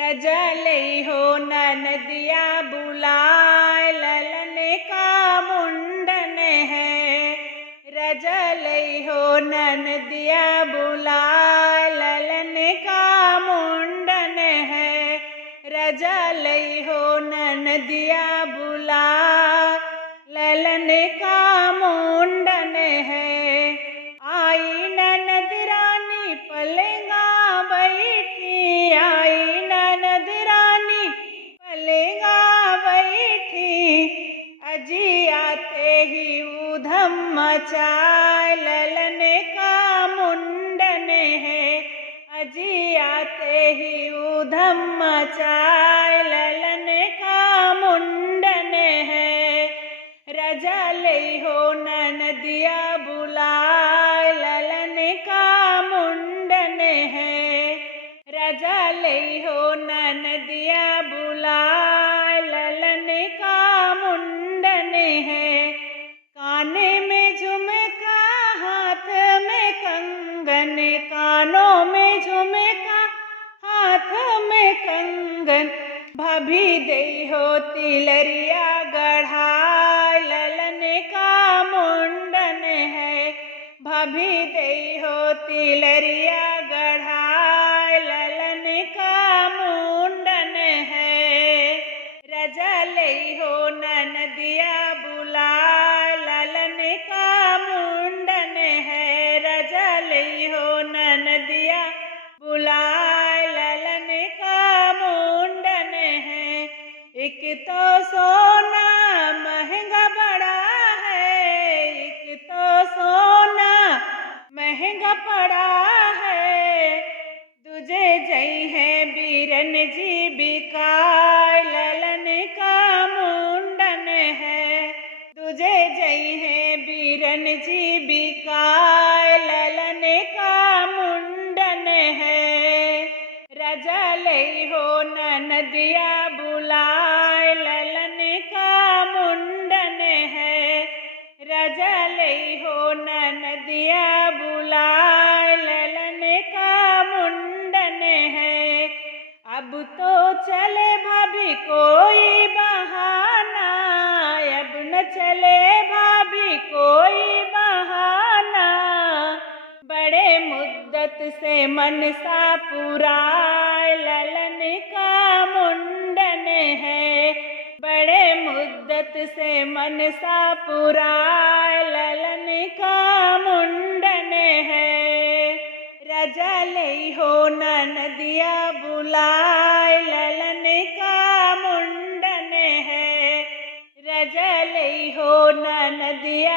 रजलई हो नदिया बुलाए ललन का मुंडन है। रजलई हो नदिया बुलाए ललन का मुंडन है। रजलई हो नदिया बुला ललन का मुंडन है। आई ननद रानी पलंगा बैठी, आई ननद रानी पलंगा बैठी। अजी आते ही ऊधम मचाए ललन का मुंडन है। अजी आते ही ऊधम मचाए ललन का मुंडन है। रजलई हो नदिया बुलाए ललन का मुंडन है। रजलई हो नदिया बुलाए ललन का मुंडन है। काने में झुमका हाथ में कंगन, कानों में झुमका हाथ में कंगन। भाभी दई हो तिलरिया गढ़ाए ललन का मुंडन है। भाभी दई हो तिलरिया गढ़ाए ललन का मुंडन है। रजलई हो नदिया बुलाए ललन का मुंडन है। रजलई हो नदिया बुलाए ललन का मुंडन है। एक तो सोना महंगा बड़ा है, एक तो सोना महंगा पड़ा है। दूजे जई है बीरन जी बिकाए ललन का मुंडन है। दूजे जई है बीरन जी बिकाए ललन का मुंडन है। रजलई हो नदिया बुलाए ललन का मुंडन है। रजलई हो नदिया बुलाए ललन का मुंडन है। अब तो चले भाभी कोई बहाना, अब न चले भाभी कोई बहाना। बड़े मुद्दत से मनसा पुराए ललन का मुंडन है। बड़े मुद्दत से मनसा पुराए ललन का मुंडन है। रजलई हो नदिया बुलाए ललन का मुंडन है। रजलई हो नदिया